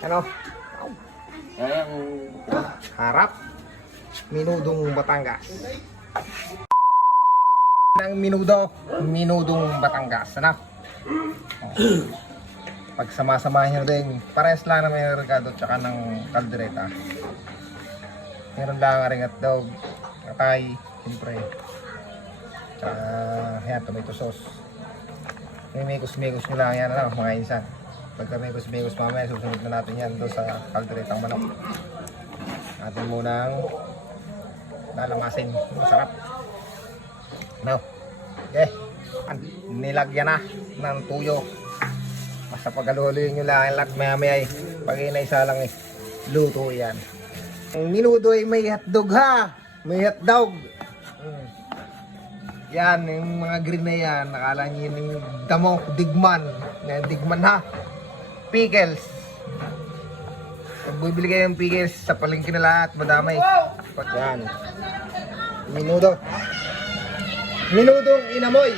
Ano? Harap. Minudong Batangas. Ng minudong Batangas. Ano? Pag sama-samahin nyo din, parehas lang na may regado tsaka ng kaldereta. Meron lang ring hotdog, atay, siyempre. Tsaka, yan, tomato sauce. May mekos-mekos nyo lang yan, ano, mga insan. Pagka mekos-mekos mamaya, susunod na natin yan doon sa kalderetang manok. Natin munang lalamasin. Masarap. No. Okay. Nilagyan na ng tuyo. Basta pagkaluloy nyo lang lahat maya-maya pag inaisa lang luto yan. Ang minudo ay may hotdog ha. May hotdog. Yan, yung mga green na yan, nakala nyo yun yung damo, digman. Digman ha. Pickles. Pag bibili kayo ng pickles, sa palengke na lahat, madamay. Yan. Minudo. Minudong inamoy.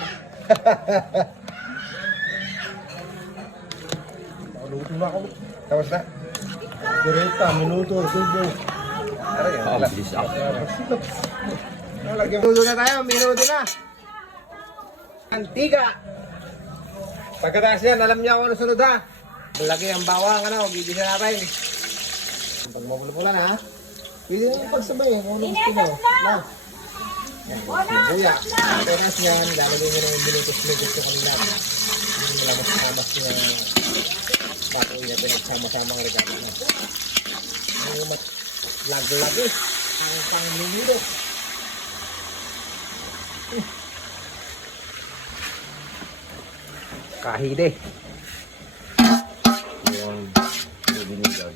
Luto na ako. Tapos na. Direta, minuto, subo. Bilis ako. Minudo na tayo, minudo na. Antiga. Pagkatapos yan, alam niyo ako ano sunod ha. Lagi ang bawang, ano, gigisa natin. Pag mapula-pula na ha. Pwede nyo pagsabay, kung ano gusto mo. Na. Buya. Pagkatapos yan, lalagay nyo na yung binitos-binitos ko kanina. Hindi mo lang mas niya. Bakit niya pinagsama-sama ang regalo na. Yung mas lag-lagi. Ang pang-minudo. Kahide. Yung binigang.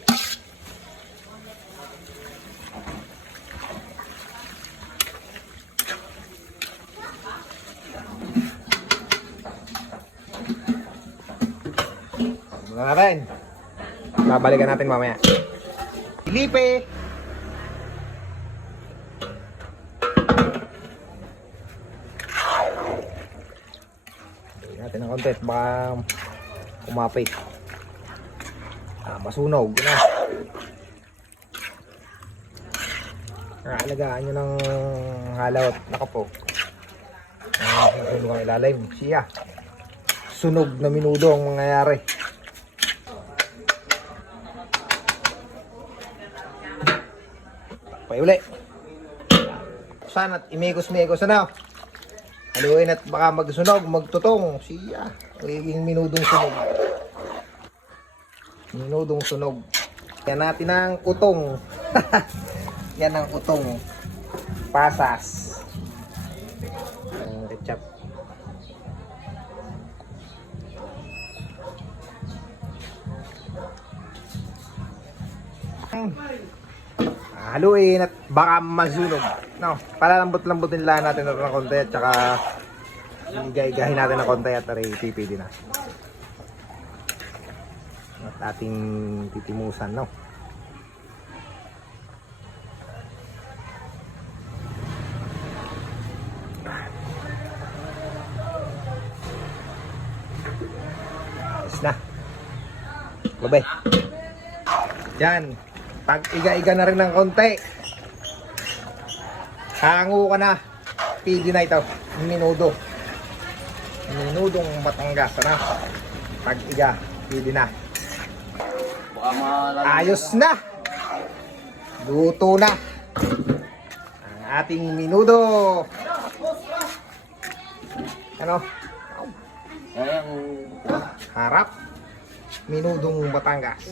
Muna natin. Babalikan natin mamaya. Lipe. Natin ang konti. Baka kumapit. Masunog na. Alagaan nyo ng halaw at nakapok. Sunog ang ilalim. Siya. Sunog na minudo ang mangyayari. Uli. Sana at imikos-mikos na. Haluin at baka magsunog, magtutong. Siya. Magiging minudong sunog. Minudong sunog. Yan natin ang utong. Yan ang utong. Pasas. Ang ketchup. Haluin at baka masunog. No, palalambot-lambutin lang natin ito ng konti at saka igay-igahin natin ng konti at pipili na. At ating titimusan, no. Ayos na. Babe. Yan. Pag iga-iga na rin ng konti, hango ka na. Pili na ito. Minudo. Minudong Batangas. Ano? Pag iga, pili na. Ayos na. Luto na. Ang ating minudo. Ano? Harap. Minudong Batangas.